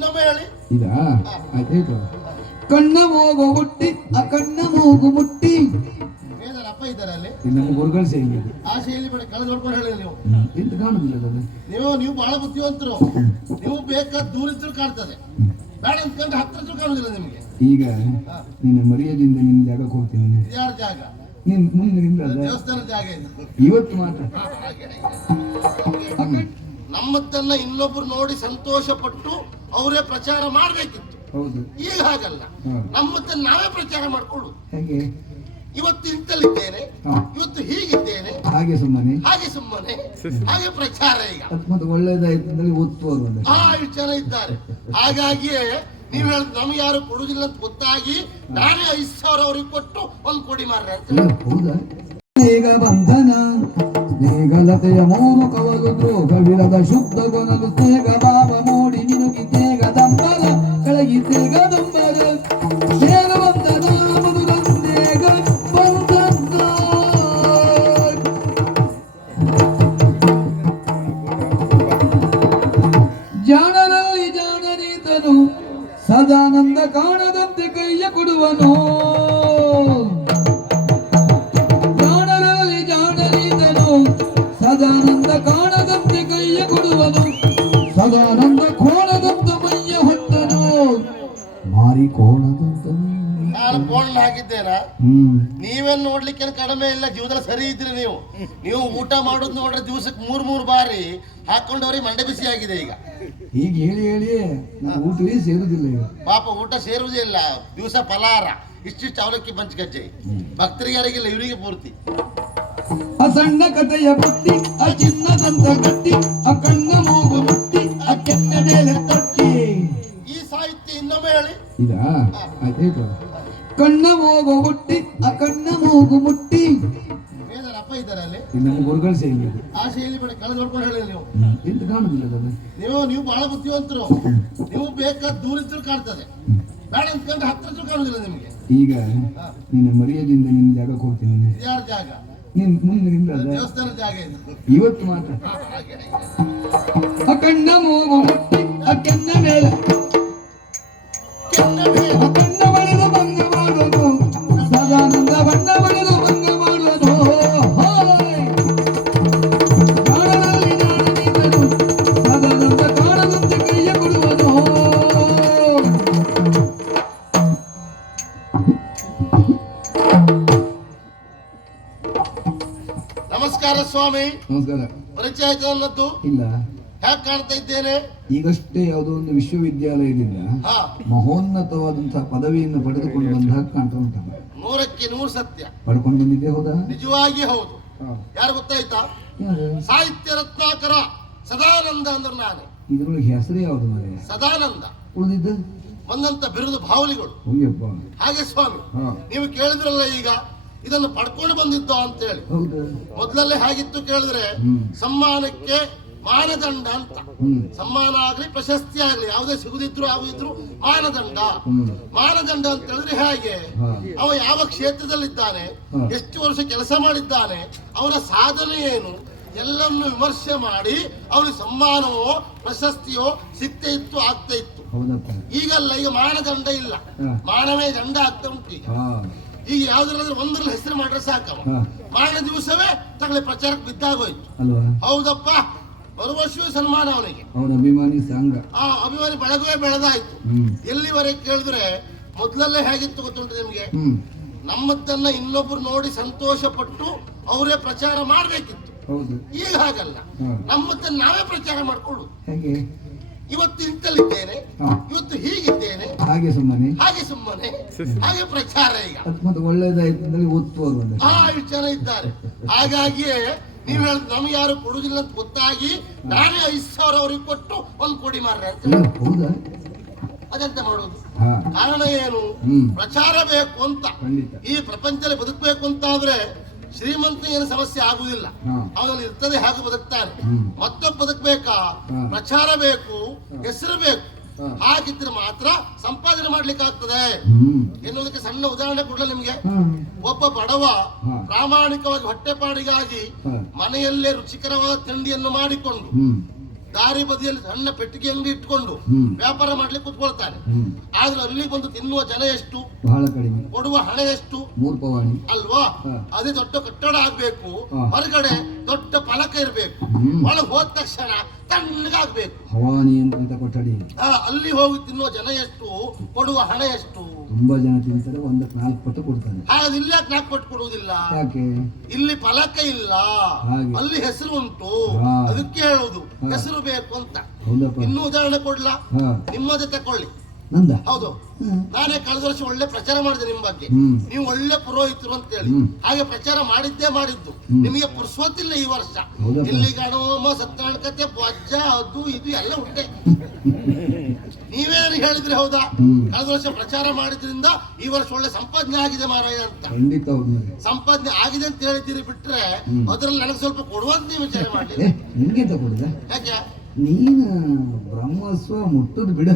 ಇನ್ನೊಮ್ಮೆ ಹೇಳಿ. ಇದಾ? ಆಯ್ತಾಯ್ತು ಕಣ್ಣ ಮೂಗು ಮುಟ್ಟಿ ಆ ಕಣ್ಣ ಮೂಗು ಮುಟ್ಟಿ. ವೇದರಪ್ಪ ಇದ್ದಾರೆ ಅಲ್ಲಿ. ಇದು ನಮ್ಮ ಗುರುಗಳ ಶೈಲಿ ಆ ಶೈಲಿ ಬೇಡ ಕಳೆದು ನೋಡ್ಕೊಂಡು ಹೇಳಿ ನೀವು. ಕಾಣುದಿಲ್ಲ ನೀವು ನೀವು ಬಹಳ ಬುದ್ಧಿವಂತರು. ನೀವು ಬೇಕಾದ ದೂರ ಇದ್ರು ಕಾಣ್ತದೆ ಬೇಡ ಹತ್ರ ಇದ್ರೂ ಕಾಣುದಿಲ್ಲ ನಿಮಗೆ. ಈಗ ನಿನ್ನ ಮರ್ಯಾದಿಂದ ನಿನ್ನ ಜಾಗಕ್ಕೆ ಹೋಗ್ತೀನಿ ಯಾರ ಜಾಗ? ನೀನ್ ಮುಂದೆ ನಿಂದ ದೇವಸ್ಥಾನ ಜಾಗ ಇವತ್ತು ಮಾತ್ರ. ನಮ್ಮದನ್ನ ಇನ್ನೊಬ್ರು ನೋಡಿ ಸಂತೋಷ ಪಟ್ಟು ಅವರೇ ಪ್ರಚಾರ ಮಾಡ್ಬೇಕಿತ್ತು. ಈಗ ಹಾಗಲ್ಲ. ನಮ್ಮದನ್ನ ನಾವೇ ಪ್ರಚಾರ ಮಾಡ್ಕೊಳ್ಳು ಹೇಗೆ? ಇವತ್ತು ಇಂತಲ್ಲಿದ್ದೇನೆ ಹಾ. ಇವತ್ತು ಹೀಗಿದ್ದೇನೆ ಹಾಗೆ ಸುಮ್ಮನೆ? ಹಾಗೆ ಸುಮ್ಮನೆ ಹಾಗೆ ಪ್ರಚಾರ ಈಗ. ಮತ್ತೆ ಒಳ್ಳೇದಾಯ್ತು ಒತ್ತು ಬರುವುದಿಲ್ಲ ಆ ಇಷ್ಟು ಜನ ಇದ್ದಾರೆ. ಹಾಗಾಗಿಯೇ ನೀವು ಹೇಳ ನಮ್ಗೆ ಯಾರು ಕೊಡುದಿಲ್ಲ ಅಂತ ಗೊತ್ತಾಗಿ ನಾನೇ ಐದು ಸಾವಿರ ಅವ್ರಿಗೆ ಕೊಟ್ಟು ಒಂದು ಕೊಡಿ ಮಾರ್ರೆ ಸ್ನೇಹ ಬಂಧನ. ಸ್ನೇಹಲತೆಯ ಮೂರು ಕವಲು ಕವಿರದ ಶುದ್ಧ ಕೊನಲು ತೇಗ, ಭಾವ ಮೂಡಿ ನಿನಗಿ ತೇಗ, ದಂಬರ ಕೆಳಗಿ ತೇಗ, ದಂಬರ. ಜಾಣರಲ್ಲಿ ಜಾಣನೀತನು, ಸದಾನಂದ ಕಾಣದಂತೆ ಕೈಯ ಕೊಡುವನು. ನೋಡ್ಲಿಕ್ಕೆ ಕಡಿಮೆ ಇಲ್ಲ ಜೀವದಲ್ಲಿ ಸರಿ ಇದ್ರಿ ನೀವು. ನೀವು ಊಟ ಮಾಡೋದು ನೋಡ್ರೆ ದಿವಸಕ್ಕೆ ಮೂರ್ ಮೂರ್ ಬಾರಿ ಹಾಕೊಂಡವ್ರಿಗೆ ಮಂಡೆ ಬಿಸಿ ಆಗಿದೆ ಈಗ. ಈಗ ಹೇಳಿ ಹೇಳಿ ನಾನು ಊಟವೇ ಸೇರುದಿಲ್ಲ ಈಗ. ಪಾಪ ಊಟ ಸೇರುವುದೇ ಇಲ್ಲ ದಿವಸ ಫಲಾರ ಇಷ್ಟಿಷ್ಟು ಅವಲಕ್ಕಿ ಪಂಚಗಜ್ಜೆ. ಭಕ್ತರಿಗೆ ಯಾರಿಗಿಲ್ಲ ಇವರಿಗೆ ಪೂರ್ತಿ. ಆ ಸಣ್ಣ ಕಥೆಯ ಬುಟ್ಟಿ ಆ ಚಿನ್ನದಂತ ಗಟ್ಟಿ ಆ ಕಣ್ಣ ಮೂಗು ಮುಟ್ಟಿ ಆ ಮೇಲೆ ತಟ್ಟಿ. ಈ ಸಾಹಿತ್ಯ ಇನ್ನೊಮ್ಮೆ ಹೇಳಿ. ಇದಾ? ಆಯ್ತಾಯ್ತು ಕಣ್ಣ ಮೂಗು ಮುಟ್ಟಿ ಆ ಕಣ್ಣ ಮೂಗು ಮುಟ್ಟಿ. ವೇದನ ಅಪ್ಪ ಇದ್ದಾರೆ ಅಲ್ಲಿ ನಮ್ಮ ಗುರುಗಳ ಶೈಲಿ ಆ ಶೈಲಿ ಬೇಡ ಕಳೆದ ನೋಡ್ಕೊಂಡು ಹೇಳಿ ನೀವು. ಎಂತ ಕಾಣುದಿಲ್ಲ ಅದನ್ನು ನೀವು ನೀವು ಬಹಳ ಬುದ್ಧಿವಂತರು. ನೀವು ಬೇಕಾದ ದೂರ ಇದ್ರೂ ಕಾಣ್ತದೆ ಬೇಡ ಅಂದ್ಕೊಂಡ್ರೆ ಹತ್ರ ಇದ್ರು ಕಾಣುದಿಲ್ಲ ನಿಮಗೆ. ಈಗ ನಿನ್ನ ಮರ್ಯಾದೆಯಿಂದ ನಿನ್ನ ಜಾಗಕ್ಕೆ ಹೋಗ್ತೀನಿ. ಯಾರ ಜಾಗ? ನಿನ್ ಮುಂದೆ ನಿಂದ ದೇವಸ್ಥಾನ ಜಾಗ ಇದು. ಇವತ್ತು ಮಾತ್ರ. ಆ ಕಣ್ಣ ಮೂಗು ಮುಟ್ಟಿ ಆ ಕೆನ್ನ ಮೇಲೆ ನಮಸ್ಕಾರ. ಪರಿಚಯ ಇಲ್ಲ. ಯಾಕೆ ಕಾಣ್ತಾ ಇದ್ದೇನೆ? ಈಗಷ್ಟೇ ಯಾವುದೋ ಒಂದು ವಿಶ್ವವಿದ್ಯಾಲಯದಿಂದ ಮಹೋನ್ನತವಾದಂತಹ ಪದವಿಯನ್ನು ಪಡೆದುಕೊಂಡು ಬಂದಾಗ ಕಾಣ್ತಾ ಉಂಟ ನೂರಕ್ಕೆ ನೂರು ಸತ್ಯ. ಪಡ್ಕೊಂಡು ಬಂದಿದ್ದೆ ಹೌದಾ? ನಿಜವಾಗಿ ಹೌದು. ಯಾರು ಗೊತ್ತಾಯ್ತಾ? ಸಾಹಿತ್ಯ ರತ್ನಾಕರ ಸದಾನಂದ ಅಂದ್ರೆ ನಾನೇ. ಇದ್ರೊಳಗೆ ಹೆಸರು ಯಾವುದು ಮಾರೆ ಸದಾನಂದ. ಉಳಿದಿದ್ದು? ಬಂದಂತ ಬಿರುದು ಭಾವಲಿಗಳು ಹಾಗೆ ಸ್ವಾಮಿ ನೀವು ಕೇಳಿದ್ರಲ್ಲ ಈಗ ಇದನ್ನು ಪಡ್ಕೊಂಡು ಬಂದಿದ್ದೋ ಅಂತ ಹೇಳಿ ಹೌದು. ಮೊದಲಲ್ಲೇ ಹೇಗಿತ್ತು ಕೇಳಿದ್ರೆ ಸಮ್ಮಾನಕ್ಕೆ ಮಾನದಂಡ ಅಂತ. ಸಮ್ಮಾನ ಆಗ್ಲಿ ಪ್ರಶಸ್ತಿ ಆಗ್ಲಿ ಯಾವುದೇ ಸಿಗುದಿದ್ರು ಆಗುದಿದ್ರು ಮಾನದಂಡ. ಮಾನದಂಡ ಅಂತ ಹೇಳಿದ್ರೆ ಹೇಗೆ? ಅವ ಯಾವ ಕ್ಷೇತ್ರದಲ್ಲಿದ್ದಾನೆ ಎಷ್ಟು ವರ್ಷ ಕೆಲಸ ಮಾಡಿದ್ದಾನೆ ಅವನ ಸಾಧನೆ ಏನು ಎಲ್ಲವನ್ನು ವಿಮರ್ಶೆ ಮಾಡಿ ಅವನಿಗೆ ಸಮ್ಮಾನವೋ ಪ್ರಶಸ್ತಿಯೋ ಸಿಗ್ತಾ ಇತ್ತು ಆಗ್ತಾ ಇತ್ತು. ಈಗಲ್ಲ ಈಗ ಮಾನದಂಡ ಇಲ್ಲ. ಮಾನವೇ ದಂಡ ಆಗ್ತಾ ಉಂಟು ಈಗ. ಈಗ ಯಾವ್ದ್ರಾದ್ರೂ ಒಂದ್ರಲ್ಲಿ ಹೆಸರು ಮಾಡ್ರೆ ಸಾಕವ ಹಾ. ಮಾರಣ ದಿವಸವೇ ತಗಲೇ ಪ್ರಚಾರಕ್ಕೆ ಬಿದ್ದಾಗೋಯ್ತು. ಅಲ್ವಾ? ಹೌದಪ್ಪ. ಬರುವ ಸನ್ಮಾನ ಅವನಿಗೆ. ಅವನ ಅಭಿಮಾನಿ ಸಂಘ ಆ ಅಭಿಮಾನಿ ಬೆಳಗುವೆ ಬೆಳೆದಾಯ್ತು. ಹ್ಮ್. ಎಲ್ಲಿವರೆಗೆ ಕೇಳಿದ್ರೆ ಮೊದಲಲ್ಲೇ ಹೇಗಿತ್ತು ಗೊತ್ತುಂಟು ನಿಮ್ಗೆ? ಹ್ಮ್. ನಮ್ಮದನ್ನ ಇನ್ನೊಬ್ರು ನೋಡಿ ಸಂತೋಷ ಪಟ್ಟು ಅವರೇ ಪ್ರಚಾರ ಮಾಡ್ಬೇಕಿತ್ತು. ಹೌದು. ಈಗ ಹಾಗಲ್ಲ. ಹಾ. ನಮ್ಮದನ್ನ ನಾವೇ ಪ್ರಚಾರ ಮಾಡ್ಕೊಳ್ಳು ಹೇಗೆ? ಇವತ್ತು ಇಂತಲ್ಲಿದ್ದೇನೆ. ಇವತ್ತು ಹೀಗಿದ್ದೇನೆ ಹಾಗೆ ಸುಮ್ಮನೆ. ಹಾಗೆ ಸುಮ್ಮನೆ ಹಾಗೆ ಪ್ರಚಾರ ಈಗ. ಅದು ಮತ್ತೆ ಒಳ್ಳೇದಾಯ್ತು ಒತ್ತು ಆ ವಿಚಾರ ಜನ ಇದ್ದಾರೆ. ಹಾಗಾಗಿಯೇ ನೀವು ಹೇಳ ನಮ್ಗೆ ಯಾರು ಕೊಡುದಿಲ್ಲ ಅಂತ ಗೊತ್ತಾಗಿ ನಾನೇ ಐದು ಸಾವಿರ ಅವ್ರಿಗೆ ಕೊಟ್ಟು ಒಂದು ಕೊಡಿ ಮಾರ್ರೆ ಅಂತ ಹೌದಾ? ಅದೆಂತ ಮಾಡೋದು? ಕಾರಣ ಏನು? ಪ್ರಚಾರ ಬೇಕು ಅಂತ. ಈ ಪ್ರಪಂಚದಲ್ಲಿ ಬದುಕಬೇಕು ಅಂತ ಆದ್ರೆ ಶ್ರೀಮಂತ ಏನು ಸಮಸ್ಯೆ ಆಗುವುದಿಲ್ಲ. ಅವನಲ್ಲಿ ಇರ್ತದೆ ಹಾಗೆ ಬದುಕ್ತಾನೆ ಮತ್ತೆ ಮತ್ತೊಬ್ಬ ಬದುಕಬೇಕಾ. ಪ್ರಚಾರ ಬೇಕು ಹೆಸರು ಬೇಕು. ಹಾಗಿದ್ರೆ ಮಾತ್ರ ಸಂಪಾದನೆ ಮಾಡ್ಲಿಕ್ಕೆ ಆಗ್ತದೆ ಎನ್ನುವುದಕ್ಕೆ ಸಣ್ಣ ಉದಾಹರಣೆ ಕೊಡ್ಲ ನಿಮ್ಗೆ? ಒಬ್ಬ ಬಡವ ಪ್ರಾಮಾಣಿಕವಾಗಿ ಹೊಟ್ಟೆಪಾಡಿಗಾಗಿ ಮನೆಯಲ್ಲೇ ರುಚಿಕರವಾದ ತಿಂಡಿಯನ್ನು ಮಾಡಿಕೊಂಡು ದಾರಿ ಬದಿಯಲ್ಲಿ ಸಣ್ಣ ಪೆಟ್ಟಿಗೆ ಅಂಗಡಿ ಇಟ್ಕೊಂಡು ವ್ಯಾಪಾರ ಮಾಡ್ಲಿಕ್ಕೆ ಕುತ್ಕೊಳ್ತಾರೆ. ಆದ್ರೆ ಅಲ್ಲಿ ಬಂದು ತಿನ್ನುವ ಜನ ಎಷ್ಟು? ಬಹಳ ಕಡಿಮೆ. ಕೊಡುವ ಹಣ ಎಷ್ಟು? ಮೂರ್ಪವಾಣಿ ಅಲ್ವಾ? ಅದೇ ದೊಡ್ಡ ಕಟ್ಟಡ ಆಗ್ಬೇಕು ಹೊರಗಡೆ ದೊಡ್ಡ ಫಲಕ ಇರಬೇಕು. ಒಳಗೆ ಹೋದ ತಕ್ಷಣ ತಣ್ಣಗಾಗ್ಬೇಕು. ಹವಾನಿಯಂತ್ರಿತ ಕೊಠಡಿ. ಅಲ್ಲಿ ಹೋಗಿ ತಿನ್ನುವ ಜನ ಎಷ್ಟು? ಕೊಡುವ ಹಣ ಎಷ್ಟು? ತುಂಬಾ ಜನ ತಿಂತಾರೆ ಒಂದಕ್ಕೆ ನಾಲ್ಕು ಪಟ್ಟು ಕೊಡ್ತಾರೆ. ಹಾಗಾದ್ರೆ ಇಲ್ಲಿ ಯಾಕೆ ನಾಲ್ಕು ಪಟ್ಟು ಕೊಡುವುದಿಲ್ಲ? ಯಾಕೆ? ಇಲ್ಲಿ ಫಲಕ ಇಲ್ಲ. ಅಲ್ಲಿ ಹೆಸರು ಉಂಟು. ಅದಕ್ಕೆ. ಹೆಸರು ಬೇಕು ಅಂತ. ಇನ್ನು ಉದಾಹರಣೆ ಕೊಡ್ಲಾ? ನಿಮ್ಮದೇ ತಕೊಳ್ಳಿ ನಂದ? ಹೌದು. ನಾನೇ ಕಳೆದ ವರ್ಷ ಒಳ್ಳೆ ಪ್ರಚಾರ ಮಾಡಿದೆ ನಿಮ್ ಬಗ್ಗೆ. ನೀವು ಒಳ್ಳೆ ಪುರೋಹಿತರು ಅಂತ ಹೇಳಿ. ಹಾಗೆ ಪ್ರಚಾರ ಮಾಡಿದ್ದೇ ಮಾಡಿದ್ದು. ನಿಮಗೆ ಪುರ್ಸೋತಿಲ್ಲ ಈ ವರ್ಷ. ಇಲ್ಲಿ ಗಣೋಮ ಸತ್ಯನಾರಾಯಣ ಕತೆ ಬಜ್ಜ ಅದು ಇದು ಎಲ್ಲ ಉಂಟೆ. ನೀವೇನು ಹೇಳಿದ್ರಿ ಹೌದಾ. ಕಳೆದ ವರ್ಷ ಪ್ರಚಾರ ಮಾಡಿದ್ರಿಂದ ಈ ವರ್ಷ ಒಳ್ಳೆ ಸಂಪಾದನೆ ಆಗಿದೆ ಮಾರಾಯ ಅಂತ. ಸಂಪಾದನೆ ಆಗಿದೆ ಅಂತ ಹೇಳಿದ್ದೀರಿ ಬಿಟ್ರೆ. ಅದ್ರಲ್ಲಿ ನನಗೆ ಸ್ವಲ್ಪ ಕೊಡುವಂತ ನೀವು ವಿಚಾರ ಮಾಡಿ ಯಾಕೆ? ನೀನು ಬ್ರಹ್ಮಸ್ವ ಮುಟ್ಟದ್ ಬಿಡ.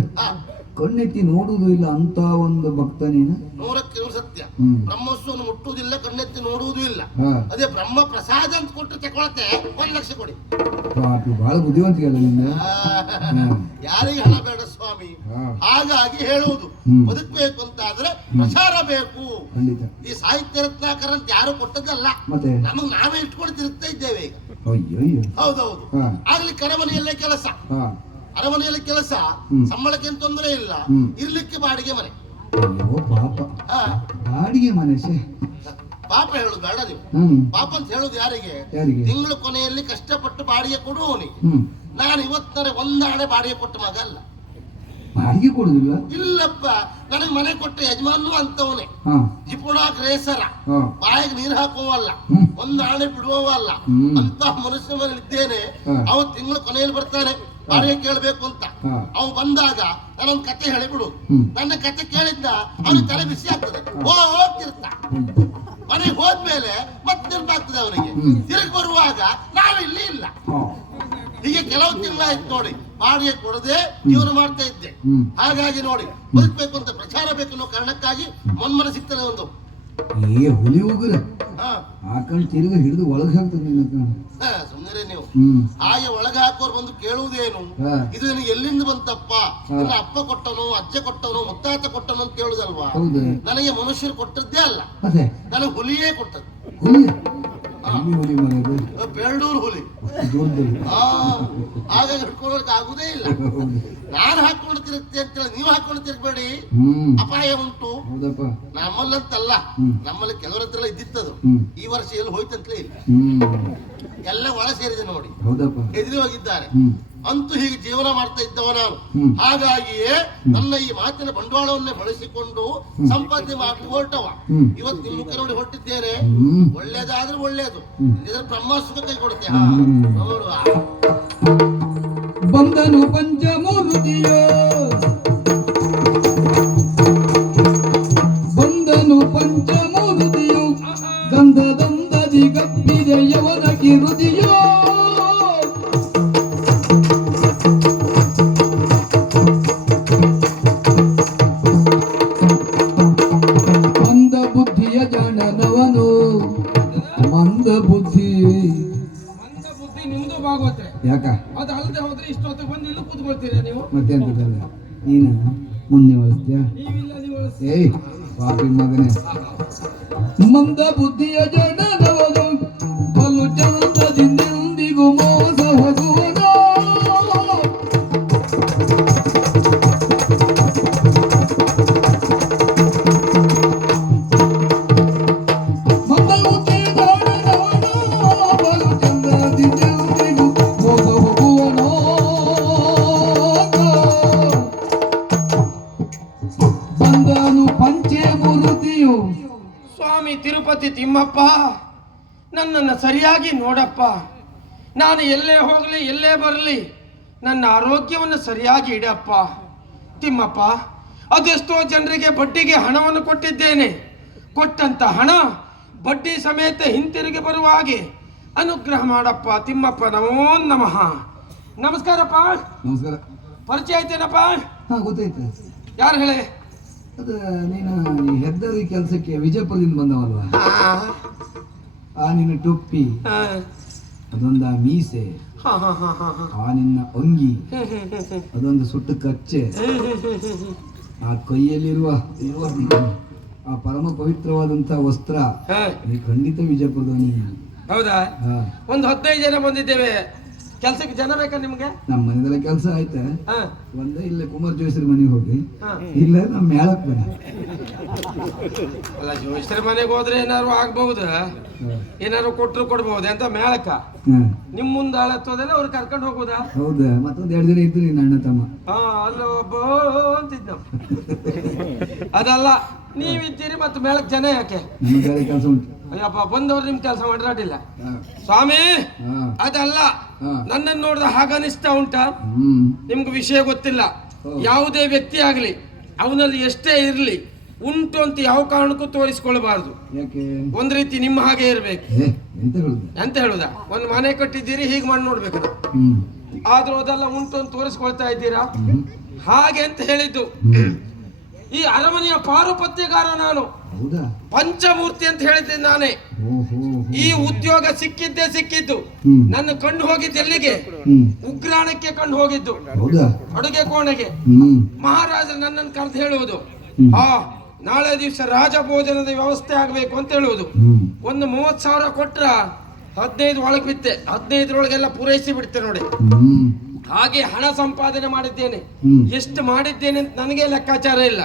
ಕಣ್ಣೆತ್ತಿ ನೋಡುವುದು ಇಲ್ಲ ಅಂತ ಒಂದು ಭಕ್ತ ನೀನು ನೂರಕ್ಕೆ ನೂರು ಸತ್ಯ. ಹ್ಮ್. ಬ್ರಹ್ಮೋತ್ಸವವನ್ನು ಮುಟ್ಟುವುದಿಲ್ಲ ಕಣ್ಣೆತ್ತಿ ನೋಡುವುದೂ ಇಲ್ಲ. ಅದೇ ಬ್ರಹ್ಮ ಪ್ರಸಾದ ಅಂತ ಕೊಟ್ಟು ತಗೊಳತ್ತೆ ಒಂದ್ ಲಕ್ಷ ಕೊಡಿ. ಪಾಪಿ ಬಹಳ ಬುದ್ಧಿವಂತಿಕೆ ಅಲ್ಲ ನಿನ್ನ? ಯಾರಿಗೆ ಹಣ ಬೇಡ ಸ್ವಾಮಿ? ಹಾಗಾಗಿ ಹೇಳುವುದು ಬದುಕ್ ಬದುಕಬೇಕು ಅಂತ ಆದ್ರೆ ಪ್ರಚಾರ ಬೇಕು. ಖಂಡಿತ. ಈ ಸಾಹಿತ್ಯ ರತ್ನಾಕರ ಅಂತ ಯಾರು ಕೊಟ್ಟದ್ದಲ್ಲ ಮತ್ತೆ? ನಮಗ್ ನಾವೇ ಇಟ್ಕೊಂಡು ತಿರುಗ್ತಾ ಇದ್ದೇವೆ ಈಗ. ಹೌದೌದು. ಆಗ್ಲಿ ಕರಮನೆಯಲ್ಲೇ ಕೆಲಸ. ಅರಮನೆಯಲ್ಲಿ ಕೆಲಸ ಸಂಬಳಕ್ಕೇನು ಸಂಬಳಕ್ಕೆ ತೊಂದರೆ ಇಲ್ಲ. ಇರ್ಲಿಕ್ಕೆ ಬಾಡಿಗೆ ಮನೆ. ಅಯ್ಯೋ ಪಾಪ. ಬಾಡಿಗೆ ಮನೆ ಪಾಪ ಹೇಳುದು ಬೇಡ ನೀವು. ಪಾಪ ಅಂತ ಹೇಳುದು ಯಾರಿಗೆ? ಯಾರಿಗೆ? ತಿಂಗಳು ಕೊನೆಯಲ್ಲಿ ಕಷ್ಟಪಟ್ಟು ಬಾಡಿಗೆ ಕೊಡುವವನಿಗೆ. ನಾನು ಇವತ್ತರ ಒಂದಾಣೆ ಬಾಡಿಗೆ ಕೊಟ್ಟ ಮಗ ಅಲ್ಲ. ಬಾಡಿಗೆ ಕೊಡುದಿಲ್ಲ? ಇಲ್ಲಪ್ಪ ನನಗೆ ಮನೆ ಕೊಟ್ಟ ಯಜಮಾನು ಅಂತವನೇ ಜಿಪುಣ ಗ್ರೇಸರ. ಬಾಯಿಗೆ ನೀರು ಹಾಕುವಲ್ಲ ಒಂದಾಣೆ ಬಿಡುವವಲ್ಲ. ಅಂತ ಮನುಷ್ಯ ಮನೇಲಿ ಇದ್ದೇನೆ. ಹಾ. ಅವ ತಿಂಗಳು ಕೊನೆಯಲ್ಲಿ ಬರ್ತಾನೆ. ಬಾಡಿಗೆ ಕೇಳಬೇಕು ಅಂತ. ಅವ್ನು ಅವ್ ಬಂದಾಗ ನಾನೊಂದು ಕತೆ ಹೇಳಿಬಿಡು. ನನ್ನ ಕತೆ ಕೇಳಿದ್ದ ಅವನಿಗೆ ತಲೆ ಬಿಸಿ ಆಗ್ತದೆ. ಓ ಹೋಗ್ತಿರ್ತ. ಮನೆಗೆ ಹೋದ್ಮೇಲೆ ಮತ್ತೆ ನೆನಪಾಗ್ತದೆ ಅವನಿಗೆ. ತಿರುಗಿ ಬರುವಾಗ ನಾನು ಇಲ್ಲಿ ಇಲ್ಲ. ಹೀಗೆ ಕೆಲವು ತಿಂಗಳಾಯ್ತು ನೋಡಿ. ಬಾಡಿಗೆ ಕೊಡದೆ ಜೀವನ ಮಾಡ್ತಾ ಇದ್ದೆ. ಹಾಗಾಗಿ ನೋಡಿ ಬದುಕಬೇಕು ಅಂತ ಪ್ರಚಾರ ಬೇಕು ಅನ್ನೋ ಕಾರಣಕ್ಕಾಗಿ ಮನ್ಮನ ಸಿಗ್ತದೆ ಒಂದು ಏ ಹುಲಿ ಉಗುರ. ಹಾಕೊಂಡು ತಿರುಗಿ ಹಿಡಿದು ಒಳಗೆ ಹಾಕ್ತದೆ ನಿನ್ನ ಸುಮ್ಮನೆ ನೀವು. ಹ್ಮ್. ಹಾಗೆ ಒಳಗೆ ಹಾಕೋರು ಬಂದು ಕೇಳುವುದೇನು? ಇದು ನಿನಗೆ ಎಲ್ಲಿಂದ ಬಂತಪ್ಪ? ನನ್ನ ಅಪ್ಪ ಕೊಟ್ಟನು ಅಜ್ಜ ಕೊಟ್ಟನು ಮುತ್ತಾತ ಕೊಟ್ಟನು ಅಂತ ಕೇಳುದಲ್ವಾ? ನನಗೆ ಮನುಷ್ಯರು ಕೊಟ್ಟದ್ದೇ ಅಲ್ಲ. ನನಗೆ ಹುಲಿಯೇ ಕೊಟ್ಟದ್ದು. ಹುಲಿ? ಹುಲಿ ಹುಲಿ. ಮನೆಗೆ ಹುಲಿ ಹಿಡ್ಕೊಳ್ಳೋಕೆ ಆಗುದೇ ಇಲ್ಲ. ನಾನು ಹಾಕೊಂಡು ತಿರುಗ್ತೆ ಅಂತೇಳಿ ನೀವು ಹಾಕೊಂಡು ತಿರುಗಬೇಡಿ ಅಪಾಯ ಉಂಟು. ಹೌದಪ್ಪ. ನಮ್ಮಲ್ಲಂತಲ್ಲ. ನಮ್ಮಲ್ಲಿ ಕೆಲವರ ಹತ್ರ ಇದ್ದಿತ್ತದು ಈ ವರ್ಷ ಎಲ್ಲಿ ಹೋಯ್ತಂತಲೇ ಇಲ್ಲ. ಎಲ್ಲ ಒಳ ಸೇರಿದೆ ನೋಡಿ. ಹೌದಪ್ಪ. ಹೆದರಿ ಹೋಗಿದ್ದಾರೆ. ಅಂತೂ ಹೀಗೆ ಜೀವನ ಮಾಡ್ತಾ ಇದ್ದವ ನಾನು. ಹಾಗಾಗಿಯೇ ನನ್ನ ಈ ಮಾತಿನ ಬಂಡವಾಳವನ್ನೇ ಬಳಸಿಕೊಂಡು ಸಂಪಾದನೆ ಮಾಡಿ ಹೊರಟವ. ಇವತ್ತು ನಿಮ್ಮ ಮುಖ ನೋಡಿ ಹೊರಟಿದ್ದೇನೆ. ಒಳ್ಳೇದಾದ್ರೆ ಒಳ್ಳೇದು. ಇದ್ರ ಬ್ರಹ್ಮಾಸ್ತ್ರ ಕೈ ಕೊಡುತ್ತೆ. ಬಂದನು ಪಂಚಮೂರ್ತಿಯೋ. ಬಂದನು ಪಂಚಮೂರ್ತಿಯೋ. ಗಂಧದಂದದಿ ಗಪ್ಪಿದೆ ಯವನ ಕಿರುದಿಯೋ ಮಂದ ಬುದ್ಧಿಯ ಜನನವನು. ಮಂದ ಬುದ್ಧಿ. ಮಂದ ಬುದ್ಧಿ ನಿಮ್ದು ಯಾಕ? ಅದು ಅಲ್ಲದೆ ಹೋದ್ರೆ ಇಷ್ಟೊತ್ತಿಗೆ ಬಂದು ಇಲ್ಲಿ ಕೂತ್ಕೊಳ್ತೀರಾ ನೀವು? ಮತ್ತೆ ನೀನು? ಮುಂದೆ ಏಯ್ ಪಾಪಿ ಮಗನೇ. ಮಂದ ಬುದ್ಧಿಯ ಜನನವನು ತಿಮ್ಮಪ್ಪ ನನ್ನನ್ನು ಸರಿಯಾಗಿ ನೋಡಪ್ಪ. ನಾನು ಎಲ್ಲೇ ಹೋಗಲಿ ಎಲ್ಲೇ ಬರಲಿ ನನ್ನ ಆರೋಗ್ಯವನ್ನು ಸರಿಯಾಗಿ ಇಡಪ್ಪ. ತಿಮ್ಮಪ್ಪ ಅದೆಷ್ಟೋ ಜನರಿಗೆ ಬಡ್ಡಿಗೆ ಹಣವನ್ನು ಕೊಟ್ಟಿದ್ದೇನೆ. ಕೊಟ್ಟಂತ ಹಣ ಬಡ್ಡಿ ಸಮೇತ ಹಿಂತಿರುಗಿ ಬರುವ ಹಾಗೆ ಅನುಗ್ರಹ ಮಾಡಪ್ಪ. ತಿಮ್ಮಪ್ಪ ನಮೋ ನಮಃ. ನಮಸ್ಕಾರಪ್ಪ. ನಮಸ್ಕಾರ. ಪರಿಚಯ ಆಯ್ತೇನಪ್ಪ? ಯಾರು ಹೇಳಿ? ಅದು ನೀನು ಈ ಹೆದ್ದಾರಿ ಕೆಲಸಕ್ಕೆ ವಿಜಯಪುರದಿಂದ ಬಂದವಲ್ವಾ? ಆ ನಿನ್ನ ಟೊಪ್ಪಿ ಅದೊಂದ ಮೀಸೆ ಹಾ ಹಾ ಆ ನಿನ್ನ ಅಂಗಿ ಅದೊಂದು ಸುಟ್ಟು ಕಚ್ಚೆ. ಆ ಕೈಯಲ್ಲಿರುವ ಆ ಪರಮ ಪವಿತ್ರವಾದಂತ ವಸ್ತ್ರ ಖಂಡಿತ ವಿಜಯಪುರದವನಿ. ಹೌದಾ? ಒಂದು ಹದಿನೈದು ಜನ ಬಂದಿದ್ದೇವೆ. ಕೆಲ್ಸಕ್ಕೆ ಜನ ಬೇಕಾ ನಿಮ್ಗೆ? ನಮ್ಮ ಮನೆದೆಲ್ಲ ಕೆಲಸ ಆಯ್ತ? ಹಾ. ಒಂದೇ ಇಲ್ಲೇ ಕುಮಾರ್ ಜೋಯಿಸ್ರ ಮನೆಗೆ ಹೋಗಿ. ಹಾ. ಇಲ್ಲ ನಮ್ಮ ಮೇಳಕ್ ಬನ್ನಿ. ಅಲ್ಲ ಜೋಯಿಸ್ರ ಮನೆಗೆ ಹೋದ್ರೆ ಏನಾರು ಆಗ್ಬಹುದು? ಏನಾರು ಕೊಟ್ರು ಕೊಡ್ಬಹುದು ಅಂತ ಮೇಳಕ ಹಾ. ನಿಮ್ ಮುಂದೆ ಆಳತ್ತೋದಲ್ಲ ಅವ್ರು ಕರ್ಕೊಂಡು ಹೋಗೋದಾ ಹೌದಾ? ಮತ್ತೊಂದ್ ಎರಡು ದಿನ ಇದ್ದು ನಿನ್ನ ಅಣ್ಣ ತಮ್ಮ. ಹಾ ಅಲ್ಲ ಒಬ್ಬ ಅಂತಿದ್ದ ಅದಲ್ಲ ನೀವಿದ್ದೀರಿ ಮತ್ತು ಮೇಲಕ್ಕೆ ಜನ ಯಾಕೆ? ಕೆಲಸ ಉಂಟು. ಅಯ್ಯಪ್ಪ ಬಂದವ್ರು ನಿಮ್ ಕೆಲಸ ಮಾಡಿರಾಟಿಲ್ಲ. ಹಾ. ಸ್ವಾಮಿ ಅದಲ್ಲ. ನನ್ನನ್ನು ನೋಡಿದ ಹಾಗನಿಸ್ತಾ ಉಂಟಾ? ನಿಮ್ಗೆ ವಿಷಯ ಗೊತ್ತಿಲ್ಲ. ಯಾವುದೇ ವ್ಯಕ್ತಿ ಆಗಲಿ ಅವನಲ್ಲಿ ಎಷ್ಟೇ ಇರಲಿ ಉಂಟು ಅಂತ ಯಾವ ಕಾರಣಕ್ಕೂ ತೋರಿಸ್ಕೊಳ್ಬಾರ್ದು. ಒಂದ್ ರೀತಿ ನಿಮ್ಮ ಹಾಗೆ ಇರ್ಬೇಕು. ಎಂತ ಹೇಳುದಾ? ಒಂದು ಮನೆ ಕಟ್ಟಿದ್ದೀರಿ ಹೀಗೆ ಮಾಡಿ ನೋಡ್ಬೇಕು ಆದ್ರೂ ಅದೆಲ್ಲ ಉಂಟು ಅಂತ ತೋರಿಸ್ಕೊಳ್ತಾ ಇದ್ದೀರಾ? ಹಾಗೆ ಅಂತ ಹೇಳಿದ್ದು. ಈ ಅರಮನೆಯ ಪಾರುಪತ್ಯಗಾರ ನಾನು. ಪಂಚಮೂರ್ತಿ ಅಂತ ಹೇಳಿದ್ದೆ ನಾನೇ. ಈ ಉದ್ಯೋಗ ಸಿಕ್ಕಿದ್ದೇ ಸಿಕ್ಕಿದ್ದು. ನನ್ನ ಕಂಡು ಹೋಗಿದ್ದು ಎಲ್ಲಿಗೆ? ಉಗ್ರಾಣಕ್ಕೆ ಕಂಡು ಹೋಗಿದ್ದು. ಅಡುಗೆ ಕೋಣೆಗೆ. ಮಹಾರಾಜ ನನ್ನನ್ನು ಕರೆದು ಹೇಳುವುದು. ಆ ನಾಳೆ ದಿವಸ ರಾಜ ಭೋಜನದ ವ್ಯವಸ್ಥೆ ಆಗಬೇಕು ಅಂತ ಹೇಳುವುದು. ಒಂದು ಮೂವತ್ ಸಾವಿರ ಕೊಟ್ರ ಹದಿನೈದು ಒಳಗೆ ಬಿತ್ತೆ ಹದಿನೈದರೊಳಗೆಲ್ಲ ಪೂರೈಸಿ ಬಿಡ್ತೆ ನೋಡಿ. ಹಾಗೆ ಹಣ ಸಂಪಾದನೆ ಮಾಡಿದ್ದೇನೆ. ಎಷ್ಟು ಮಾಡಿದ್ದೇನೆ ಅಂತ ನನಗೆ ಲೆಕ್ಕಾಚಾರ ಇಲ್ಲ.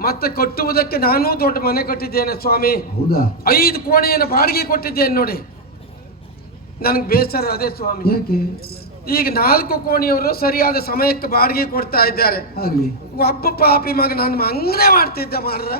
ಮತ್ತೆ ಕಟ್ಟುವುದಕ್ಕೆ ನಾನು ದೊಡ್ಡ ಮನೆ ಕಟ್ಟಿದ್ದೇನೆ ಸ್ವಾಮಿ. ಐದು ಕೋಣೆಯನ್ನು ಬಾಡಿಗೆ ಕೊಟ್ಟಿದ್ದೇನೆ ನೋಡಿ. ನನಗೆ ಬೇಸರ ಅದೇ ಸ್ವಾಮಿ. ಯಾಕೆ? ಈಗ ನಾಲ್ಕು ಕೋಣಿಯವರು ಸರಿಯಾದ ಸಮಯಕ್ಕೆ ಬಾಡಿಗೆ ಕೊಡ್ತಾ ಇದ್ದಾರೆ. ಆಗ್ಲಿ. ಒಬ್ಬ ಪಾಪಿ ಮಗ ನಾನು ಮಂಗನೆ ಮಾಡ್ತಿದ್ದೆ ಮಾರ್ರ.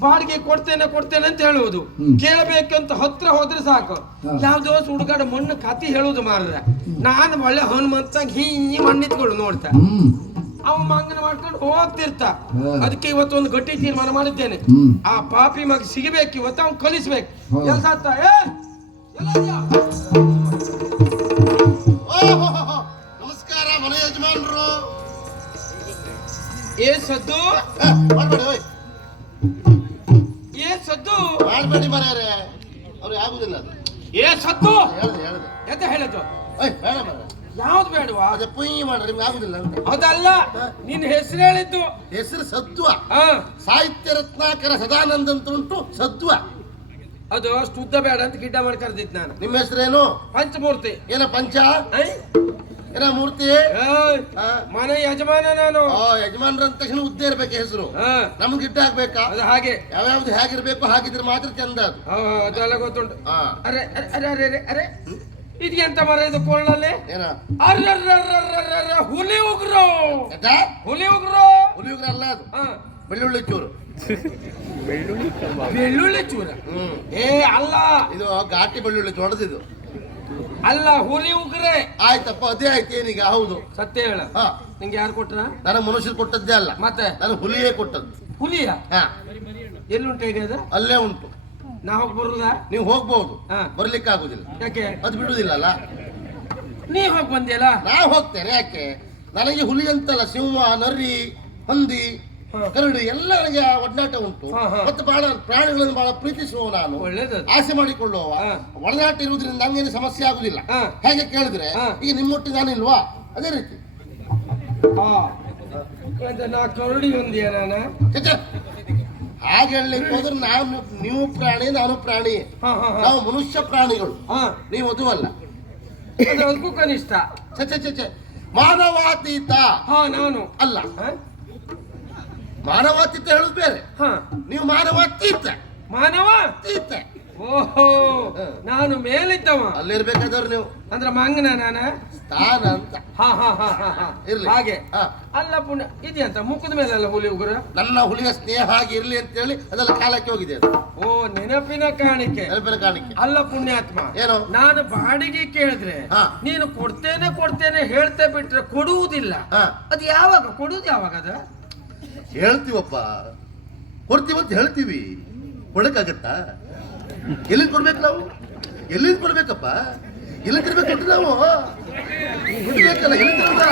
ಬಾಡಿಗೆ ಕೊಡ್ತೇನೆ ಕೊಡ್ತೇನೆ ಅಂತ ಹೇಳುವುದು. ಕೇಳಬೇಕಂತ ಹತ್ರ ಹೋದ್ರೆ ಸಾಕು. ಯಾವ ಯಾವ್ದೋ ಹುಡುಗಾಡ ಮಣ್ಣು ಕತಿ ಹೇಳುದು ಮಾರ್ರ. ನಾನು ಒಳ್ಳೆ ಹನುಮಂತ ಹೀ ಮಣ್ಣಿತ್ಗಳು ನೋಡ್ತಾ. ಹ್ಮ್. ಅವ ಮಂಗನ ಮಾಡ್ಕೊಂಡು ಹೋಗ್ತಿರ್ತ. ಹಾ. ಅದಕ್ಕೆ ಇವತ್ತೊಂದು ಗಟ್ಟಿ ತೀರ್ಮಾನ ಮಾಡಿದ್ದೇನೆ. ಹ್ಮ್. ಆ ಪಾಪಿ ಮಗ ಸಿಗಬೇಕು ಇವತ್ತು ಅವ್ನು ಕಲಿಸ್ಬೇಕು. ಕೆಲಸ ಆಗ್ತಾ? ಏ! ಎಲ್ಲಾದ್ಯಾ? ಏ ಸದ್ದು? ಮಾಡ್ಬೇಡಿ ಓಯ್ ಏ ಸದ್ದು? ಮಾಡ್ಬೇಡಿ ಮರ್ಯಾರೆ ಅವ್ರು ಆಗುದಿಲ್ಲ ಅದು. ಏ ಸದ್ದು? ಹೇಳ್ದೆ ಹೇಳ್ದೆ. ಎಂತ ಹೇಳದು ಏ ಬೇಡ ಮಾರ್ರೆ. ಯಾವ್ದು ಬೇಡವಾ? ಅದೇ ಪುಯ್ ಮಾಡ್ರಿ ನಿಮ್ಗೆ ಆಗುದಿಲ್ಲ ಅಂತ. ಅದಲ್ಲ ನಿನ್ನ ಹೆಸರು ಹೇಳಿದ್ದು. ಹೆಸರು ಸದ್ವ. ಹಾ. ಸಾಹಿತ್ಯ ರತ್ನಾಕರ ಸದಾನಂದ ಅಂತ ಉಂಟು ಸದ್ವ. ಅದು ಅಷ್ಟು ಉದ್ದ ಬೇಡ ಅಂತ ಗಿಡ್ಡ ಮಾಡಿ ಕರೆದಿತ್ತು ನಾನು. ನಿಮ್ಮ ಹೆಸರೇನು? ಪಂಚಮೂರ್ತಿ. ಏನ ಪಂಚ? ಐ? ಏನ ಮೂರ್ತಿ? ಮನೆ ಯಜಮಾನ ನಾನು. ಆ, ಯಜಮಾನ್ರ ಅಂದ ತಕ್ಷಣ ಉದ್ದೇ ಇರ್ಬೇಕು ಹೆಸರು. ಹಾ ನಮ್ಗೆ ಗಿಡ್ಡ ಆಗ್ಬೇಕಾ ಅದು ಹಾಗೆ. ಯಾವ್ಯಾವ್ದು ಹೇಗಿರ್ಬೇಕು ಹಾಗಿದ್ರೆ ಮಾತ್ರ ಚಂದ ಅದೆಲ್ಲ ಗೊತ್ತುಂಟು. ಅರೆ ಅರೆ ಅರೆ ಅರೆ ಅರೆ ಎಂತ ಮರ ಇದು ಕೊಳ್ಳಲ್ಲಿ ಏನ? ಉಗ್ರು. ಹುಲಿ ಉಗ್ರು. ಹುಲಿ ಉಗ್ರು ಅಲ್ಲ ಅದು. ಹಾ, ಬೆಳ್ಳುಳ್ಳಿ ಚೂರು. ಬೆಳ್ಳುಳ್ಳಿ ಚೂರ. ಹ್ಮ್. ಏ ಅಲ್ಲ. ಇದು ಘಾಟಿ ಬೆಳ್ಳುಳ್ಳಿ ದೊಡ್ಡದಿದು. ಅಲ್ಲ ಹುಲಿ ಉಗ್ರೆ. ಆಯ್ತಪ್ಪ ಅದೇ ಆಯ್ತು ಏನೀಗ? ಹೌದು. ಸತ್ಯ ಹೇಳ. ಹಾ. ನಿಂಗೆ ಯಾರು ಕೊಟ್ರ ನನಗೆ ಮನುಷ್ಯರು ಕೊಟ್ಟದ್ದೇ ಅಲ್ಲ. ಮತ್ತೆ? ನಾನು ಹುಲಿಯೇ ಕೊಟ್ಟದ್ದು. ಹುಲಿಯ? ಹಾ. ಎಲ್ಲುಂಟ ಈಗ ಅದು? ಅಲ್ಲೇ ಉಂಟು. ನಾ ಹೋಗಿ ಬರುದಾ? ನೀವು ಹೋಗ್ಬಹುದು ಹಾ. ಬರ್ಲಿಕ್ಕೆ ಆಗುದಿಲ್ಲ. ಯಾಕೆ? ಅದು ಬಿಡುದಿಲ್ಲ ಅಲ್ಲ ನೀ ಹೋಗಿ ಬಂದಿಯಲ್ಲ? ನಾ ಹೋಗ್ತೇನೆ ಯಾಕೆ? ನನಗೆ ಹುಲಿ ಅಂತಲ್ಲ ಸಿಂಹ ನರಿ ಹಂದಿ. ಕರಡಿ ಎಲ್ಲರಿಗೆ ಒಡನಾಟ ಉಂಟು. ಮತ್ತೆ ಬಹಳ ಪ್ರಾಣಿಗಳನ್ನು ಬಹಳ ಪ್ರೀತಿಸುವ ನಾನು. ಒಳ್ಳೇದು ಆಸೆ ಮಾಡಿಕೊಳ್ಳುವ. ಒಡನಾಟ ಇರುವುದರಿಂದ ನಂಗೇನು ಸಮಸ್ಯೆ ಆಗುದಿಲ್ಲ. ಹೇಗೆ ಕೇಳಿದ್ರೆ. ಈಗ ನಿಮ್ಮೊಟ್ಟಿಗೆ ನಾನಿಲ್ವಾ? ಅದೇ ರೀತಿ. ಕರಡಿ. ಹಾಗೆ ಹೇಳಲಿಕ್ಕೆ ಹೋದ್ರೆ ನಾನು ನೀವು ಪ್ರಾಣಿ ನಾನು ಪ್ರಾಣಿ. ಹಾ ಹಾ ಹಾ. ನಾವು ಮನುಷ್ಯ ಪ್ರಾಣಿಗಳು. ನೀವು ಅದು ಅಲ್ಲ ಕನಿಷ್ಠ ಛೆ, ಛೆ. ಮಾನವಾತೀತ. ಹಾ ನಾನು. ಅಲ್ಲ? ಮಾನವಾತೀತ ಹೇಳುದು ಬೇರೆ. ಹಾ. ನೀವು ಮಾನವಾತೀತ ಮಾನವ? ತೀತ ಓಹೋ ನಾನು ಮೇಲಿದ್ದವ. ಅಲ್ಲಿರ್ಬೇಕಾದವ್ರು ನೀವು. ಅಂದ್ರೆ ಮಂಗನ ನಾನ? ಸ್ಥಾನ ಅಂತ. ಹಾ ಹಾ ಹಾ ಹಾ ಹಾ. ಇರ್ಲಿ. ಹಾಗೆ. ಹಾ. ಅಲ್ಲ ಪುಣ್ಯ ಇದೆಯಂತ ಮುಖದ ಮೇಲೆಲ್ಲ ಹುಲಿ ಉಗುರ? ನನ್ನ ಹುಲಿಯ ಸ್ನೇಹ ಹಾಗೆ ಇರ್ಲಿ ಅಂತ ಹೇಳಿ ಅದೆಲ್ಲ ಕಾಲಕ್ಕೆ ಹೋಗಿದೆ ಅದು. ಓ ನೆನಪಿನ ಕಾಣಿಕೆ. ನೆನಪಿನ ಕಾಣಿಕೆ. ಅಲ್ಲ ಪುಣ್ಯಾತ್ಮ ಏನು? ನಾನು ಬಾಡಿಗೆ ಕೇಳಿದ್ರೆ ಹಾ. ನೀನು ಕೊಡ್ತೇನೆ ಕೊಡ್ತೇನೆ ಹೇಳ್ತೇ ಬಿಟ್ರೆ ಕೊಡುವುದಿಲ್ಲ. ಹಾ. ಅದು ಯಾವಾಗ? ಕೊಡುವುದು ಯಾವಾಗ ಅದು? ಹೇಳ್ತೀವಪ್ಪ. ಕೊಡ್ತೀವಂತ ಅಂತ ಹೇಳ್ತೀವಿ. ಕೊಡಕ್ಕಾಗತ್ತಾ ಎಲ್ಲಿಂದ ಕೊಡ್ಬೇಕು ನಾವು? ಎಲ್ಲಿಂದ ಕೊಡ್ಬೇಕಪ್ಪ? ಎಲ್ಲಿ ತಿರ್ಬೇಕು ಕೊಟ್ಟು ನಾವು? ಕೊಡ್ಬೇಕಲ್ಲ ಬೇಕಲ್ಲ ಎಲ್ಲಿ ತಿರ್ಗ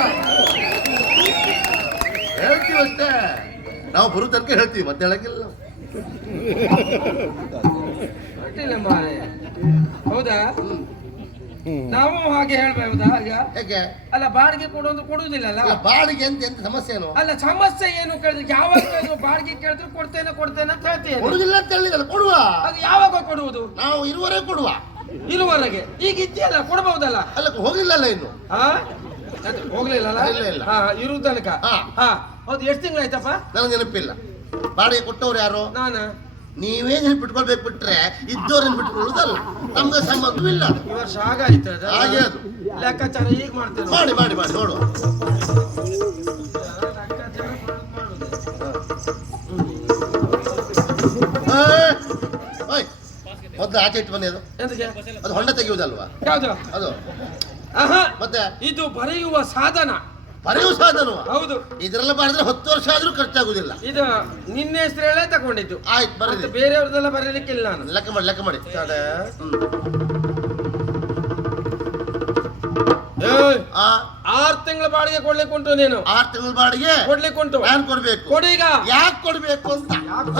ಹೇಳ್ತೀವಿ ಅಷ್ಟೇ. ನಾವು ಬರೋ ತನಕ ಹೇಳ್ತೀವಿ ಮತ್ತೆ ಹೇಳಕ್ಕಿಲ್ಲ ನಾವು. ಹೌದಾ? ನಾವು ಹಾಗೆ ಹೇಳ್ಬಹುದಾ ಈಗ? ಹೇಗೆ? ಅಲ್ಲ ಬಾಡಿಗೆ ಕೊಡೋದು ಕೊಡುವುದಿಲ್ಲಲ್ಲ? ಅಲ್ಲ ಬಾಡಿಗೆ ಅಂತ ಎಂತ ಸಮಸ್ಯೆ ಏನು? ಅಲ್ಲ ಸಮಸ್ಯೆ ಏನು ಕೇಳಿದ್ರೆ ಯಾವಾಗ ಕೇಳಿದ್ರು ಬಾಡಿಗೆ ಕೇಳಿದ್ರು ಕೊಡ್ತೇನೆ ಕೊಡ್ತೇನೆ ಅಂತ ಹೇಳ್ತೀಯ ಕೊಡುದಿಲ್ಲ ಅಂತ ಹೇಳಿದಲ್ಲ ಕೊಡುವ. ಅದು ಯಾವಾಗ ಕೊಡುವುದು? ನಾವು ಇರುವರೆ ಕೊಡುವ. ಇರುವರೆಗೆ ಈಗ ಇದೆಯಲ್ಲ ಕೊಡಬಹುದಲ್ಲ? ಅಲ್ಲ ಹೋಗಿಲ್ಲಲ್ಲ ಇನ್ನು? ಹಾ ಅದು ಹೋಗ್ಲಿಲ್ಲಲ್ಲ? ಇಲ್ಲ, ಇಲ್ಲ. ಹಾ ಇರು ತನಕ. ಹಾ. ಹಾ ಹೌದು ಎಷ್ಟು ತಿಂಗಳಾಯ್ತಪ್ಪ? ನನಗೆ ನೆನಪಿಲ್ಲ. ಬಾಡಿಗೆ ಕೊಟ್ಟವ್ರು ಯಾರು? ನಾನು? ನೀವೇ ನೆನ್ಪಿಟ್ಕೊಳ್ಬೇಕು ಬಿಟ್ರೆ ಇದ್ದವ್ರನ್ನ ಬಿಟ್ಕೊಳ್ಳೋದಲ್ಲ ನಮ್ಗೆ ಸಂಬಂಧವಿಲ್ಲ ಇಲ್ಲ. ಈ ವರ್ಷ ಆಗಾಯ್ತು ಅದು. ಹಾಗೆ ಅದು. ಲೆಕ್ಕಾಚಾರ ಈಗ ಮಾಡ್ತೇವೆ ಮಾಡಿ ಮಾಡಿ ಮಾಡಿ ನೋಡುವ. ಏ, ಓಯ್, ಮೊದ್ಲು ಆಚೆ ಇಟ್ಟು ಬನ್ನಿ ಅದು. ಎಂತಕ್ಕೆ? ಅದು ಹೊಂಡ ತೆಗೆಯುವುದಲ್ವಾ? ಯಾವ್ದು? ಅದು. ಆಹಾ ಮತ್ತೆ? ಇದು ಬರೆಯುವ ಸಾಧನ. ಬರೆಯುವ ಸಾಧನ ಹೌದು. ಇದರೆಲ್ಲ ಬರೆದ್ರೆ ಹತ್ತು ವರ್ಷ ಆದ್ರೂ ಖರ್ಚಾಗುದಿಲ್ಲ. ಇದು ನಿನ್ನ ಹೆಸರಲ್ಲೇ ತಗೊಂಡಿದ್ದು ಆಯ್ತು ಮತ್ತೆ ಬರೀರಿ ಬೇರೆಯವ್ರದೆಲ್ಲ ಬರೀಲಿಕ್ಕಿಲ್ಲ ನಾನು. ಲೆಕ್ಕ ಮಾಡಿ ಲೆಕ್ಕ ಮಾಡಿ. ಆ ಆರ್ ತಿಂಗಳ ಬಾಡಿಗೆ ಕೊಡ್ಲಿಕ್ಕೆ ಉಂಟು ನೀನು. ಆರ್ ತಿಂಗಳ ಬಾಡಿಗೆ ಕೊಡ್ಲಿಕ್ಕೆ ಉಂಟು. ಯಾರು ಕೊಡ್ಬೇಕು. ಕೊಡೀಗ. ಯಾಕೆ ಕೊಡ್ಬೇಕು ಅಂತ?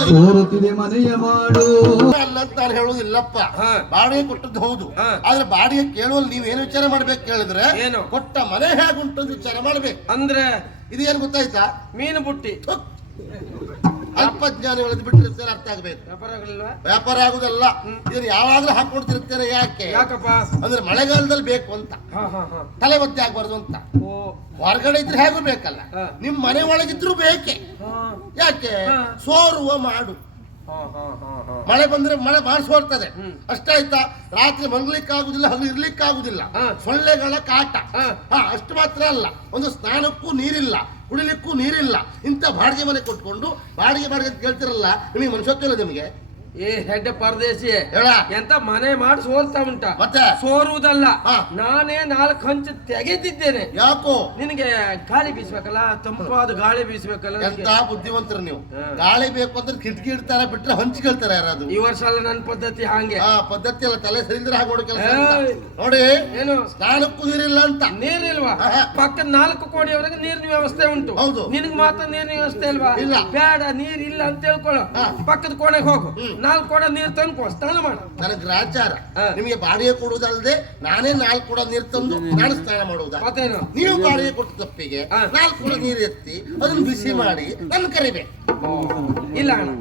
ಸೋರುತ್ತಿದೆ ಮನೆಯ ಮಾಡು. ಅಲ್ಲ ಅಂತ ನಾನು ಹೇಳುವುದಿಲ್ಲಪ್ಪ. ಹಾ. ಬಾಡಿಗೆ ಕೊಟ್ಟದ್ದು ಹೌದು. ಹಾ. ಆದ್ರೆ ಬಾಡಿಗೆ ಕೇಳುವಲ್ಲಿ ನೀವು ಏನು ವಿಚಾರ ಮಾಡ್ಬೇಕು ಕೇಳಿದ್ರೆ ಏನು? ಕೊಟ್ಟ ಮನೆ ಹೇಗುಂಟು ಅಂತ ವಿಚಾರ ಮಾಡ್ಬೇಕು. ಅಂದ್ರೆ? ಇದೇನು ಗೊತ್ತಾಯ್ತಾ? ಮೀನು ಬುಟ್ಟಿ. ಥುಕ್. ಅಲ್ಪಜ್ಞಾನಿಗಳದ್ದು ಬಿಟ್ಟಿರ್ತಾರೆ ಅರ್ಥ ಆಗ್ಬೇಕು. ವ್ಯಾಪಾರ ಆಗುದಲ್ಲ ಇದನ್ನು ಯಾವಾಗಲೂ ಹಾಕೊಂಡು ತಿರುಗ್ತಾರೆ ಯಾಕೆ? ಯಾಕಪ್ಪ? ಅಂದ್ರೆ ಮಳೆಗಾಲದಲ್ಲಿ ಬೇಕು ಅಂತ. ತಲೆ ಒತ್ತೆ ಆಗ್ಬಾರ್ದು ಅಂತ. ಹೊರಗಡೆ ಇದ್ರೆ ಹೇಗೂ ಬೇಕಲ್ಲ. ನಿಮ್ ಮನೆ ಒಳಗಿದ್ರು ಬೇಕೆ? ಯಾಕೆ. ಸೋರುವ ಮಾಡು. ಮಳೆ ಬಂದ್ರೆ ಮಳೆ ಬಾಳ್ ಬರ್ತದೆ ಹ್ಮ್. ಅಷ್ಟಾಯ್ತಾ ರಾತ್ರಿ ಮಲಗ್ಲಿಕ್ಕೆ ಆಗುದಿಲ್ಲ ಹಗಲು ಇರ್ಲಿಕ್ಕೆ ಆಗುದಿಲ್ಲ ಹಾ. ಸೊಳ್ಳೆಗಳ ಕಾಟ. ಹಾ. ಹಾ ಅಷ್ಟು ಮಾತ್ರ ಅಲ್ಲ. ಒಂದು ಸ್ನಾನಕ್ಕೂ ನೀರಿಲ್ಲ ಕುಡಿಲಿಕ್ಕೂ ನೀರಿಲ್ಲ. ಇಂಥ ಬಾಡಿಗೆ ಮನೆ ಕೊಟ್ಕೊಂಡು ಬಾಡಿಗೆ ಬಾಡಿಗೆ ಅಂತ ಕೇಳ್ತಿರಲ್ಲ ನಿಮಗೆ ಮನುಷ್ಯತ್ವ ಇಲ್ಲ ನಿಮಗೆ? ಏ ಹೆಡ್ ಪರದೇಶಿ ಹೇಳ. ಎಂತ ಮನೆ ಮಾಡಿ ಸೋಲ್ತಾ ಉಂಟ. ಮತ್ತೆ? ಸೋರುವುದಲ್ಲ. ನಾನೇ ನಾಲ್ಕು ಹಂಚು ತೆಗೆದಿದ್ದೇನೆ. ಯಾಕೋ? ನಿನಗೆ ಗಾಳಿ ಬೀಸ್ಬೇಕಲ್ಲ ತಂಪಾದ ಗಾಳಿ ಬೀಸ್ಬೇಕಲ್ಲ. ಎಂತ ಬುದ್ಧಿವಂತರು ನೀವು? ಗಾಳಿ ಬೇಕು ಅಂದ್ರೆ ಕಿಟಕಿ ಇಡ್ತಾರೆ ಬಿಟ್ರೆ ಹಂಚಿ ಕೇಳ್ತಾರೆ ಯಾರಾದ್ರು? ಈ ವರ್ಷ ಅಲ್ಲ ನನ್ನ ಪದ್ಧತಿ ಹಾಗೆ. ಆ ಪದ್ಧತಿ ಅಲ್ಲ ತಲೆ ಸರಿದ್ರೆ ಹಾಗೆ ಕೆಲಸ ನೋಡಿ ಏನು? ಸ್ನಾನಕ್ಕೂ ನೀರಿಲ್ಲ ಅಂತ. ನೀರಿಲ್ವಾ. ಪಕ್ಕದ ನಾಲ್ಕು ಕೋಡಿಯವರೆಗೆ ನೀರಿನ ವ್ಯವಸ್ಥೆ ಉಂಟು. ಹೌದು. ನಿನಗೆ ಮಾತ್ರ ನೀರಿನ ವ್ಯವಸ್ಥೆ ಇಲ್ವಾ ಇಲ್ಲ. ಬೇಡ ನೀರಿಲ್ಲ ಇಲ್ಲ ಅಂತ ಹೇಳ್ಕೊಳ್ಳೋ. ಪಕ್ಕದ ಕೋಣೆಗೆ ಹೋಗು. ನಾಲ್ಕು ಕೊಡ ನೀರು ತಂದು ಸ್ನಾನ ಮಾಡ. ನನಗೆ ಗ್ರಾಚಾರ. ನಿಮಗೆ ಬಾಡಿಗೆ ಕೊಡುವುದಲ್ಲದೆ ನಾನೇ ನಾಲ್ಕು ಕೊಡ ನೀರು ತಂದು ನಾನು ಸ್ನಾನ ಮಾಡುವುದಾ? ಮತ್ತೇನು? ನೀವು ಬಾಡಿಗೆ ಕೊಟ್ಟ ತಪ್ಪಿಗೆ. ನಾಲ್ಕು ಕೊಡ ನೀರು ಎತ್ತಿ ಅದನ್ನು ಬಿಸಿ ಮಾಡಿ ನನ್ನ ಕರಿಬೇ. ಇಲ್ಲ ಅಣ್ಣ.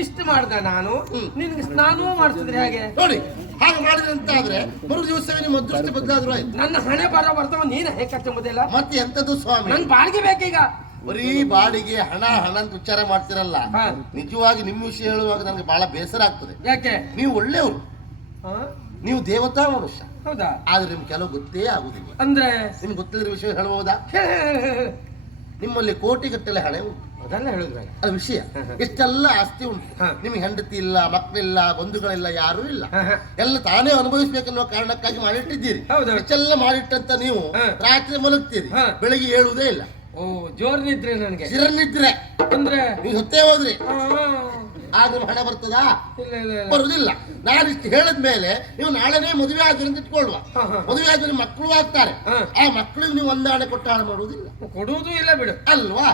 ಇಷ್ಟು ಮಾಡ್ದ ನಾನು? ಹ್ಮ್. ನಿನ್ಗೆ ಸ್ನಾನವೂ ಮಾಡಿಸಿದ್ರೆ ಹೇಗೆ? ನೋಡಿ ಹಾಗೆ ಮಾಡಿದ್ರೆ ಅಂತ ಆದ್ರೆ ಮರು ದಿವಸವೇ ನಿಮ್ಮ ಅದೃಷ್ಟ ಬದಲಾದ್ರು ಆಯ್ತು ನನ್ನ ಹಣೆ ಬರೋ ಬರ್ತಾವ ನೀನು ಹೇಗೆ ಕಟ್ಟಂಬುದಿಲ್ಲ ಮತ್ತೆ ಎಂತದ್ದು ಸ್ವಾಮಿ? ನನ್ ಬಾಡಿಗೆ ಬೇಕೀಗ. ಬರೀ ಬಾಡಿಗೆ ಹಣ ಹಣ ಅಂತ ವಿಚಾರ ಮಾಡ್ತಿರಲ್ಲ ಹಾ. ನಿಜವಾಗಿ ನಿಮ್ಮ ವಿಷಯ ಹೇಳುವಾಗ ನನಗೆ ಬಹಳ ಬೇಸರ ಆಗ್ತದೆ ಯಾಕೆ ನೀವು ಒಳ್ಳೆಯವರು ಹಾ? ನೀವು ದೇವತಾ ಮನುಷ್ಯ ಹೌದಾ ಆದ್ರೆ ನಿಮ್ಗೆ ಕೆಲವು ಗೊತ್ತೇ ಆಗುದಿಲ್ಲ ಅಂದ್ರೆ ನಿಮ್ಗೆ ಗೊತ್ತಿಲ್ಲದ ವಿಷಯ ಹೇಳ್ಬೋದಾ ಹೇ, ಹೇ, ಹೇ, ಹೇ. ನಿಮ್ಮಲ್ಲಿ ಕೋಟಿಗಟ್ಟಲೆ ಹಣ ಉಂಟು ಅದೆಲ್ಲ ಅದು ವಿಷಯ. ಇಷ್ಟೆಲ್ಲ ಆಸ್ತಿ ಉಂಟು ಹ. ನಿಮ್ಗೆ ಹೆಂಡತಿ ಇಲ್ಲ ಮಕ್ಕಳಿಲ್ಲ ಬಂಧುಗಳಿಲ್ಲ ಯಾರೂ ಇಲ್ಲ ಹ, ಹ. ಎಲ್ಲ ತಾನೇ ಅನುಭವಿಸ್ಬೇಕನ್ನುವ ಕಾರಣಕ್ಕಾಗಿ ಮಾಡಿಟ್ಟಿದ್ದೀರಿ ಹೌದು. ಇಷ್ಟೆಲ್ಲ ಮಾಡಿಟ್ಟಂತ ನೀವು ಹ. ರಾತ್ರಿ ಮಲಗ್ತೀರಿ ಹ. ಬೆಳಿಗ್ಗೆ ಏಳುವುದೇ ಇಲ್ಲ ಓ ಜೋರ್ ನಿದ್ರೆ ನನಗೆ. ಚಿರನಿದ್ರೆ ಅಂದ್ರೆ? ನೀವು ಹೊತ್ತೇ ಹೋದ್ರಿ. ಆ, ಆಗ ಹಣ ಬರ್ತದಾ? ಇಲ್ಲ ಇಲ್ಲ ಇಲ್ಲ. ಬರುದಿಲ್ಲ. ನಾನಿಷ್ಟು ಹೇಳದ್ಮೇಲೆ ಹೇಳಿದ ಮೇಲೆ ನೀವು ನಾಳೆನೇ ಮದುವೆ ಆದ್ರೆ ಅಂತ ಹ. ಮದುವೆ ಆದ್ರೆ ಮಕ್ಕಳು ಆಗ್ತಾರೆ. ಆ ಮಕ್ಕಳಿಗೆ ನೀವು ಒಂದಾಣೆ ಕೊಟ್ಟ ಹಣ ಮಾಡುವುದಿಲ್ಲ ಕೊಡುವುದು ಇಲ್ಲ ಬಿಡು. ಅಲ್ವಾ.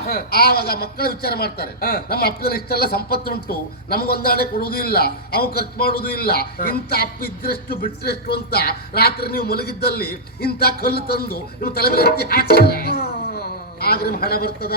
ಆವಾಗ ಮಕ್ಕಳ ವಿಚಾರ ಮಾಡ್ತಾರೆ. ನಮ್ಮ ಅಪ್ಪನ ಇಷ್ಟೆಲ್ಲ ಸಂಪತ್ತುಂಟು ನಮಗೊಂದಾಣೆ ಕೊಡುವುದೂ ಇಲ್ಲ ಅವನು ಖರ್ಚು ಮಾಡುವುದೂ ಇಲ್ಲ. ಇಂಥ ಅಪ್ಪ ಇದ್ರೆಷ್ಟು ಬಿಟ್ರೆಷ್ಟು ಅಂತ ರಾತ್ರಿ ನೀವು ಮಲಗಿದ್ದಲ್ಲಿ ಇಂಥ ಕಲ್ಲು ತಂದು ನೀವು ತಲೆ ಮೇಲೆ ಎತ್ತಿ ಹಾಕಿದ್ರೆ ನಿಮ್ಗೆ ಹಣ ಬರ್ತದ?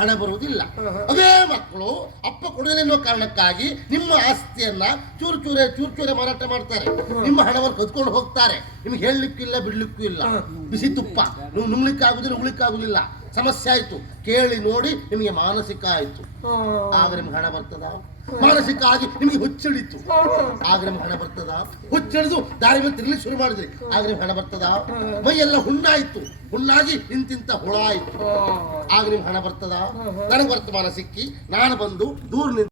ಹಣ ಬರುವುದಿಲ್ಲ. ಅದೇ ಮಕ್ಕಳು ಅಪ್ಪ ಕೊಡಲಿಲ್ಲ ಅನ್ನೋ ಕಾರಣಕ್ಕಾಗಿ ನಿಮ್ಮ ಆಸ್ತಿಯನ್ನ ಚೂರು ಚೂರೆ ಚೂರು ಚೂರೆ ಮಾರಾಟ ಮಾಡ್ತಾರೆ. ನಿಮ್ಮ ಹಣವನ್ನು ಕದ್ಕೊಂಡು ಹೋಗ್ತಾರೆ. ನಿಮ್ಗೆ ಹೇಳಲಿಕ್ಕಿಲ್ಲ ಬಿಡ್ಲಿಕ್ಕೂ ಇಲ್ಲ. ಬಿಸಿ ತುಪ್ಪ. ನೀವು ನುಂಗ್ಲಿಕ್ಕೆ ಆಗುದಿಲ್ಲ ಉಗ್ಲಿಕ್ಕೆ ಆಗುದಿಲ್ಲ ಸಮಸ್ಯೆ ಆಯ್ತು. ಕೇಳಿ ನೋಡಿ ನಿಮಗೆ ಮಾನಸಿಕ ಆಯ್ತು. ಆದ್ರೆ ನಿಮ್ಗೆ ಹಣ ಬರ್ತದ? ಮಾನಸಿಕ ಆಗಿ ನಿಮಗೆ ಹುಚ್ಚಿಡಿತು ಆಗ ನಿಮ್ಗೆ ಹಣ ಬರ್ತದ? ಹುಚ್ಚಿಡಿದು ದಾರಿ ಮೇಲೆ ತಿರ್ಲಿಕ್ಕೆ ಶುರು ಮಾಡಿದ್ರಿ. ಆಗ ನಿಮ್ಗೆ ಹಣ ಬರ್ತದ? ಮೈ ಎಲ್ಲ ಹುಣ್ಣಾಯ್ತು. ಹುಣ್ಣಾಗಿ ಇಂತಿಂತ ಹುಳ ಆಯ್ತು. ಆಗ ನಿಮ್ಗೆ ಹಣ ಬರ್ತದ? ನನಗೆ ವರ್ತಮಾನ ಸಿಕ್ಕಿ ನಾನು ಬಂದು ದೂರ ನಿಂತು